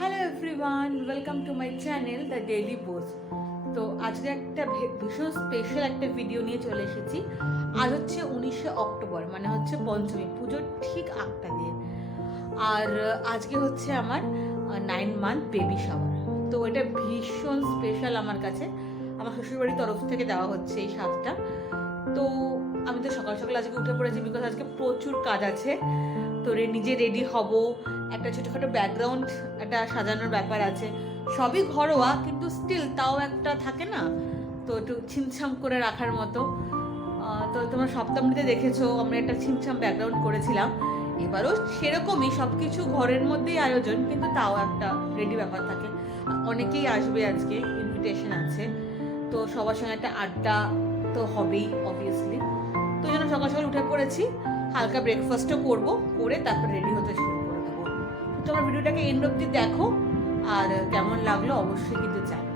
Hello everyone welcome to my channel the daily Bose তো আজকে একটা ভীষণ স্পেশাল একটা ভিডিও নিয়ে চলে এসেছি। আজ হচ্ছে উনিশে অক্টোবর মানে হচ্ছে পঞ্চমী, পুজোর ঠিক আটটা দিয়ে আর আজকে হচ্ছে আমার নাইন মান্থ বেবি শাওয়ার তো এটা ভীষণ স্পেশাল আমার কাছে। আমার শ্বশুরবাড়ির তরফ থেকে দেওয়া হচ্ছে এই স্বাদটা তো আমি তো সকাল সকাল আজকে উঠে পড়েছি বিকজ আজকে প্রচুর কাজ আছে। তো নিজে রেডি হব একটা ছোটোখাটো ব্যাকগ্রাউন্ড একটা সাজানোর ব্যাপার আছে। সবই ঘরোয়া, কিন্তু স্টিল তাও একটা থাকে না? তো একটু ছিমছাম করে রাখার মতো। তো তোমরা সপ্তমীতে দেখেছ, আমরা একটা ছিমছাম ব্যাকগ্রাউন্ড করেছিলাম। এবারও সেরকমই সব কিছু ঘরের মধ্যেই আয়োজন, কিন্তু তাও একটা রেডি ব্যাপার থাকে। অনেকেই আসবে আজকে ইনভিটেশন আছে। তো সবার সঙ্গে একটা আড্ডা তো হবেই অবভিয়াসলি তো জন্য সকাল সকাল উঠে পড়েছি, হালকা ব্রেকফাস্টও করব, করে তারপর রেডি হতে শুরু তোমরা ভিডিওটাকে এন্ড অব্দি দেখো আর কেমন লাগল অবশ্যই কিন্তু জানো।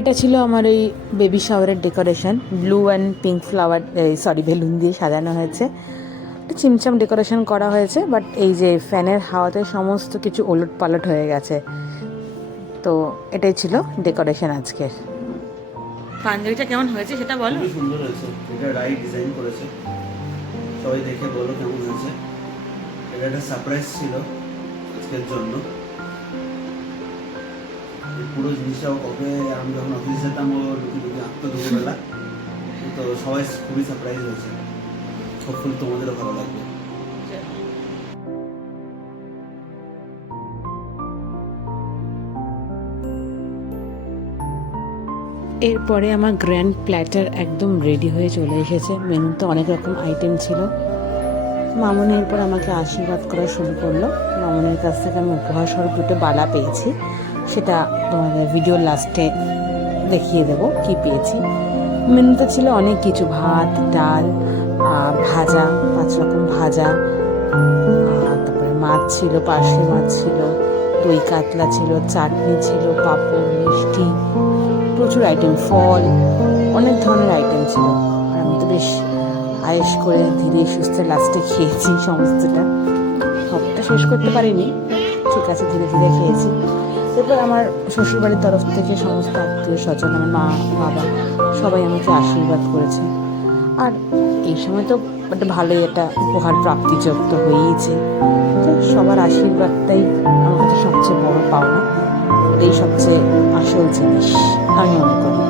এটা ছিল আমার ওই baby শাওয়ারের decoration blue and pink flower sorry balloon দিয়ে সাজানো হয়েছে। একটা চিমচাম ডেকোরেশন করা হয়েছে বাট এই যে ফ্যানের হাওয়াতে সমস্ত কিছু ওলট পালট হয়ে গেছে। তো এটাই ছিল ডেকোরেশন আজকের। পাঞ্জাবিটা কেমন হয়েছে সেটা বলো? সুন্দর হয়েছে। এটা রাই ডিজাইন করেছে। সবাই দেখে বলো কেমন হয়েছে। একটা সারপ্রাইজ ছিল আজকের জন্য। পুরো জিনিসটাও কবে, আমি যখন অফিসে যেতাম ও লুকি লুকি আঁকতো দুপুরবেলা। তো সবাই খুবই সারপ্রাইজ হয়েছে। হোপফুলি তোমাদেরও ভালো লাগবে। এরপরে আমার গ্র্যান্ড প্ল্যাটার একদম রেডি হয়ে চলে এসেছে। মেনুতে অনেক রকম আইটেম ছিল। মামনি এরপর আমাকে আশীর্বাদ করা শুরু করল। মামনির কাছ থেকে আমি উপহার স্বরূপ দুটো বালা পেয়েছি। সেটা তোমাদের ভিডিও লাস্টে দেখিয়ে দেবো কি পেয়েছি। মেনুতে ছিল অনেক কিছু, ভাত, ডাল ভাজা, পাঁচ রকম ভাজা। তারপরে মাছ ছিল, পার্শে মাছ ছিল, দই কাতলা ছিল, চাটনি ছিল, পাঁপড়, মিষ্টি, প্রচুর আইটেম ফল, অনেক ধরনের আইটেম ছিল। আর আমি তো বেশ আয়েস করে ধীরে সুস্থে লাস্টে খেয়েছি সমস্তটা। সবটা শেষ করতে পারিনি। ঠিক আছে, ধীরে ধীরে খেয়েছি। এরপর আমার শ্বশুরবাড়ির তরফ থেকে সমস্ত আত্মীয় স্বজন, আমার মা, বাবা, সবাই আমাকে আশীর্বাদ করেছে। আর এই সময় তো একটা ভালোই একটা উপহার প্রাপ্তিযোগ তো হয়েইছে। তো সবার আশীর্বাদটাই আমার কাছে সবচেয়ে বড় পাওনা। এই সবচেয়ে আসল জিনিস, আমি মনে করি।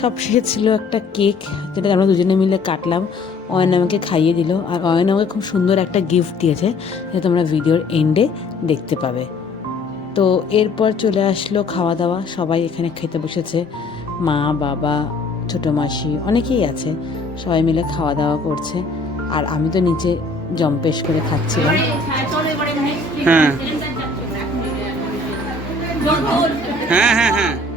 সব শেষে ছিল একটা কেক যেটা আমরা দুজনে মিলে কাটলাম। অয়ন আমাকে খাইয়ে দিল আর অয়ন আমাকে খুব সুন্দর একটা গিফট দিয়েছে যেটা তোমরা ভিডিওর এন্ডে দেখতে পাবে। তো এরপর চলে আসলো খাওয়া দাওয়া সবাই এখানে খেতে বসেছে। মা, বাবা, ছোটো মাসি অনেকেই আছে। সবাই মিলে খাওয়া দাওয়া করছে। আর আমি তো নিচে জম্পেশ করে খাচ্ছিলাম। হ্যাঁ। হ্যাঁ হ্যাঁ হ্যাঁ।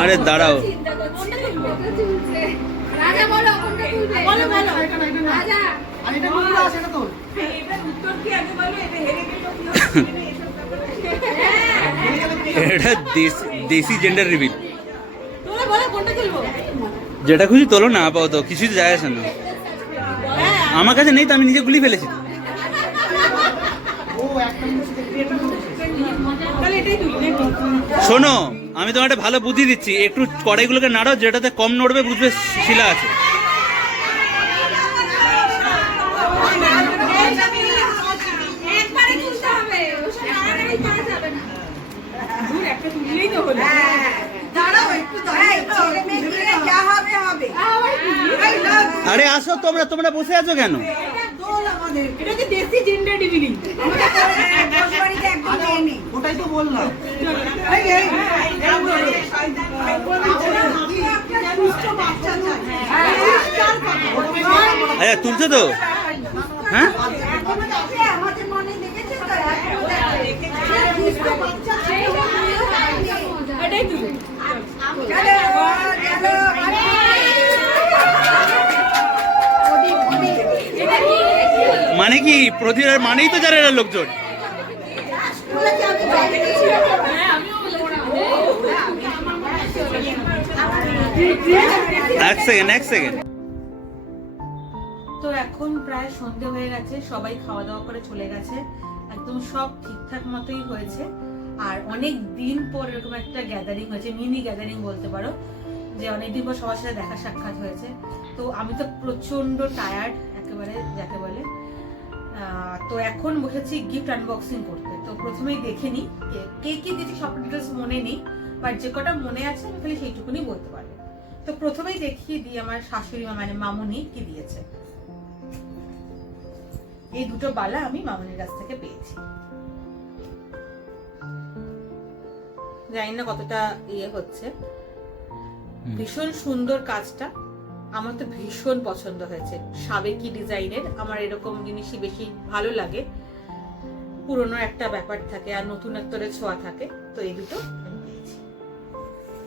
আরে দাঁড়াও। রাজা বলো কোনটা তুলবে বলো বলো রাজা এটা দেশি দেশি জেন্ডার রিভিল তোমরা বলো কোনটা তুলবো? যেটা খুশি তোলো না আপাতত। কিছুই তো যায় আসে না। আমার কাছে নেই, তো আমি নিজে গুলি ফেলেছি। শোনো, আমি তোমার একটা ভালো বুদ্ধি দিচ্ছি। একটু কড়াইগুলোকে নাড়ো, যেটাতে কম নড়বে, বুঝবে, শিলা আছে একবারে তুলতে হবে ওসব তাড়াতাড়ি করা যাবে না দূর একটা তুললেই তো হলো দাঁড়াও একটু দাঁড়াও ছেলে মেয়ে মিলে যা হবে হবে আরে আসো তোমরা তোমরা বসে আছো কেন ওটাই তো বললাম আচ্ছা তুলছো তো হ্যাঁ আমাদের মনে দেখেছে তো এখন দুষ্ট বাচ্চা ছেলে এটাই তুলি মানে কি? প্রতিবার মানেই তো যারা এরা লোকজন। তো এখন প্রায় সন্ধে হয়ে গেছে, সবাই খাওয়া দাওয়া করে চলে গেছে। একদম সব ঠিকঠাক মতোই হয়েছে। আর অনেক দিন পর এরকম একটা গ্যাদারিং হয়েছে মিনি গ্যাদারিং বলতে পারো, যে অনেকদিন পর সবার সাথে দেখা সাক্ষাৎ হয়েছে। তো আমি তো প্রচণ্ড টায়ার্ড একেবারে, যাকে বলে। তো এখন বসেছি গিফট আনবক্সিং করতে। তো প্রথমেই দেখে নিই কে- কে দিয়েছি সব ডিটেলস মনে নেই বাট যে কটা মনে আছে আমি খালি সেইটুকুনি বলতে পারব। তো প্রথমেই দেখিয়ে দিই আমার শাশুড়ি মা মানে মামুনি কি দিয়েছে। এই দুটো বালা আমি মামুনির কাছ থেকে পেয়েছি। জানি না কতটা ইয়ে হচ্ছে। ভীষণ সুন্দর কাজটা। আমার তো ভীষণ পছন্দ হয়েছে। সাবেকি ডিজাইনের আমার এরকম জিনিসই বেশি ভালো লাগে। পুরনো একটা ব্যাপার থাকে আর নতুন নতুনত্বরের ছোঁয়া থাকে। তো এই দুটো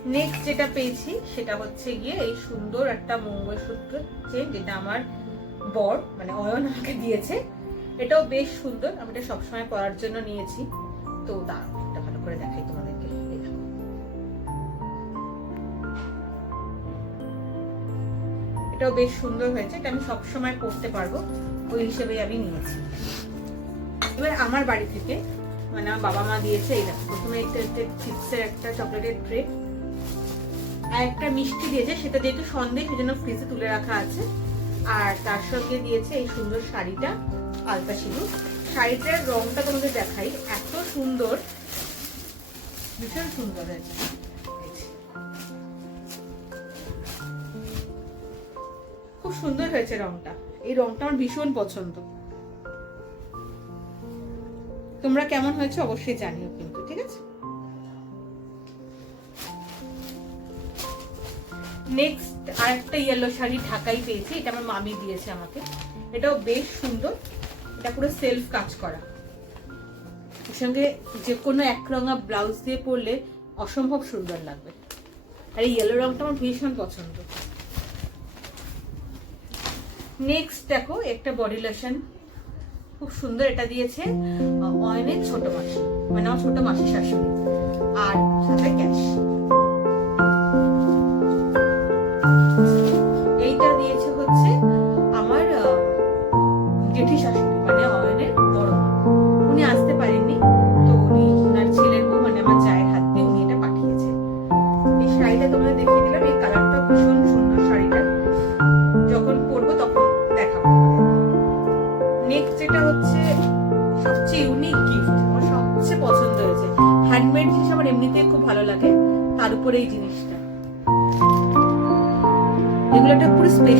নেক্সট যেটা পেয়েছি, সেটা হচ্ছে গিয়ে এই সুন্দর একটা মঙ্গলসূত্র চেন যেটা আমার বর মানে অয়ন আমাকে দিয়েছে। এটাও বেশ সুন্দর। আমি এটা সবসময় পরার জন্য নিয়েছি। তো দাঁড়াও এটা ভালো করে দেখাই তোমাদেরকে এটাও বেশ সুন্দর হয়েছে, এটা আমি সবসময় পরতে পারব। ওই হিসেবে আমি নিয়েছি। এবার আমার বাড়ি থেকে মানে আমার বাবা মা দিয়েছে দেখো, প্রথমে চিপসের একটা চকলেটের ট্রে আর একটা মিষ্টি দিয়েছে, সেটা যেহেতু সন্দেহ, সেজন্য ফ্রিজে তুলে রাখা আছে। আর তার সঙ্গে দিয়েছে এই সুন্দর শাড়িটা, আলতা সিঁদুর। শাড়িটার রংটা তোমাদের দেখাই, এত সুন্দর, ভীষণ সুন্দর হয়েছে। খুব সুন্দর হয়েছে রংটা। এই রংটা আমার ভীষণ পছন্দ। তোমরা কেমন হয়েছে অবশ্যই জানিও কিন্তু, ঠিক আছে? নেক্সট আরেকটা ইয়েলো শাড়ি ঢাকাই পেয়েছি, এটা আমার মামি দিয়েছে আমাকে। এটাও বেশ সুন্দর, এটা পুরো সেলফ কাজ করা। এর সঙ্গে যে কোনো এক রঙা ব্লাউজ দিয়ে পরলে অসম্ভব সুন্দর লাগবে। আর এই ইয়েলো রংটা আমার ভীষণ পছন্দ। নেক্সট দেখো, একটা বডি লোশন খুব সুন্দর এটা দিয়েছে অয়নের ছোট মাসি মানে আমার ছোট মাসি শাশুড়ি, আর সাথে ক্যাশ এইটা দিয়েছে হচ্ছে আমার জেঠি শাশুড়ি।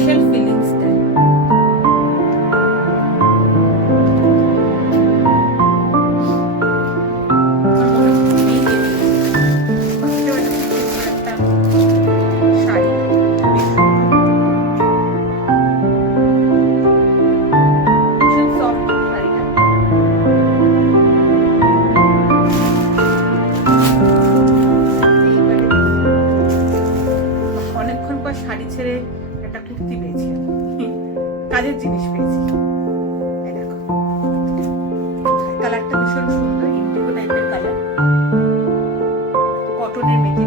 special একটা কুর্তি পেয়েছি কাজের জিনিস পেয়েছি। কালারটা ভীষণ সুন্দর ইন্ডিগো টাইপের কালার। কটনের মেটেরিয়াল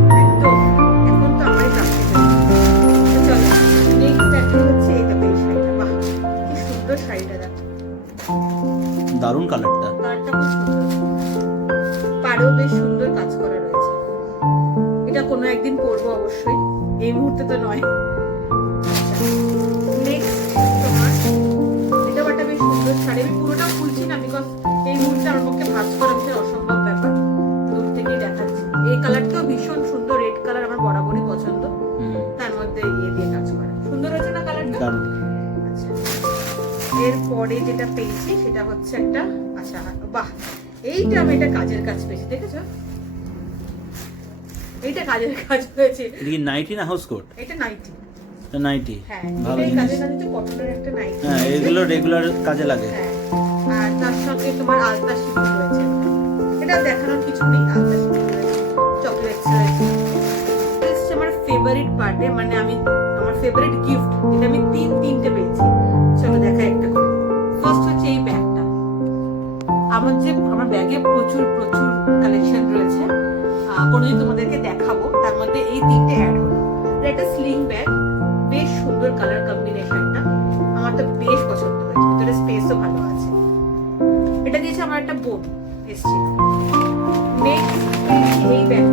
পেয়েছি সেটা হচ্ছে একটা আচ্ছা বাহ এইটা আমি এটা কাজের কাজ পেয়েছি দেখেছ? এইটা কাজের কাজ হয়েছে এটা নাইটি না হাউস কোট? এটা নাইটি। নাইটি। হ্যাঁ রেগুলার কাজে হ্যাঁ, হ্যাঁ, তার সঙ্গে তোমার এটা কিছু নেই আমার ফেভারিট মানে আমি আমার ফেভারিট গিফট এটা আমি তিন তিনটে পেয়েছি। চলো দেখা একটা। আমার হচ্ছে আমার ব্যাগে প্রচুর প্রচুর কালেকশন রয়েছে। কোনোদিন তোমাদেরকে দেখাবো। তার মধ্যে এই তিনটে অ্যাড হলো। একটা স্লিং ব্যাগ বেশ সুন্দর কালার কম্বিনেশনটা আমার তো বেশ পছন্দ হয়েছে। ভিতরে স্পেসও ভালো আছে। এটা দিয়েছে আমার একটা বোন এসছে। নেক্সট এই ব্যাগ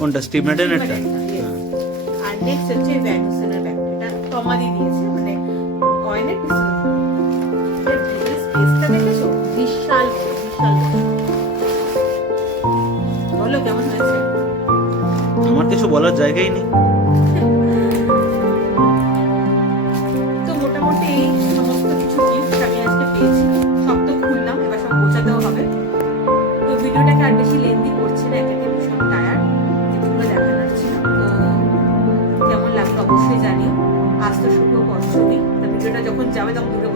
কোনটা স্টিমেটের এটা আর নেক্সট হচ্ছে ভ্যানিসনের ব্যাগ এটা টমারি দিয়েছে মানে বিশাল বলো কেমন হয়েছে? আমার কিছু বলার জায়গাই নেই। Đông.